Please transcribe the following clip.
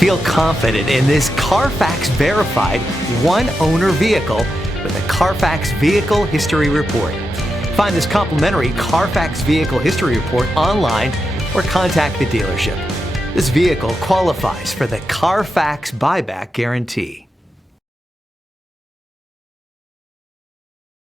Feel confident in this Carfax verified one-owner vehicle with a Carfax Vehicle History Report. Find this complimentary Carfax Vehicle History Report online or contact the dealership. This vehicle qualifies for the Carfax Buyback Guarantee.